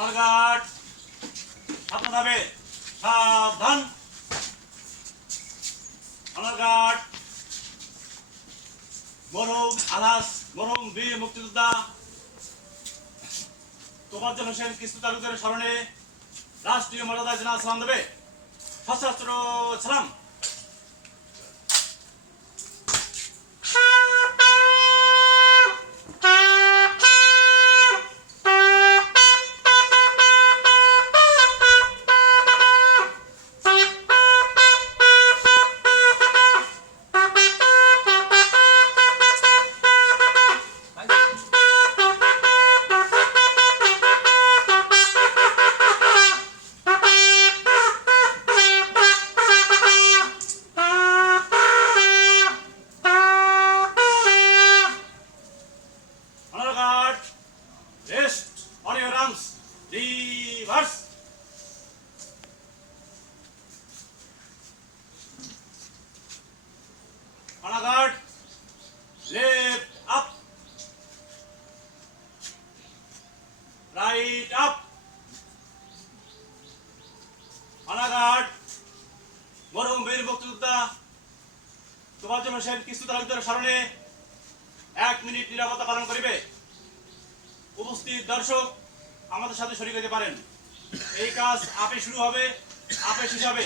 সোনারঘাট সাবধান হবে। সাবধান। সোনারঘাট মরহুম আলাস বীর মুক্তিযোদ্ধা। তোফাজ্জল হোসেন কিস্তু তালুকের স্মরণে রাষ্ট্রীয় মর্যাদায় জানা সালাম দেবে। সশস্ত্র সালাম। Guard, left up, right up. Honor guard, মরহুম বীর মুক্তিযোদ্ধা তোফাজ্জল হোসেন কিস্তু তালুকদারের স্মরণে এক মিনিট নিরাপত্তা পালন করিবে। উপস্থিত দর্শক আমাদের সাথে শরীর হতে পারেন। এই কাজ আপে শুরু হবে আপে শেষ হবে।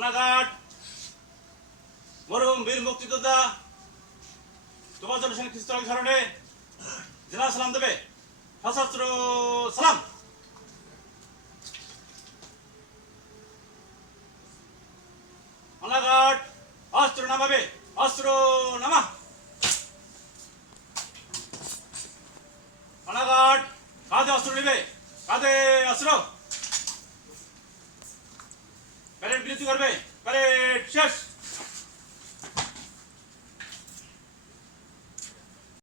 অনাঘাট মরহুম, বীর মুক্তিযোদ্ধা তোফাজ্জল হোসেন খ্রিস্টান স্মরণে জেলা সালাম দেবে। সশস্ত্র সালাম। অস্ত্র নামাবে, অস্ত্র নামা কাঁধে অস্ত্র নেবে কাঁধে অস্ত্র প্যারেড বিরতি করবে প্যারেড শেষ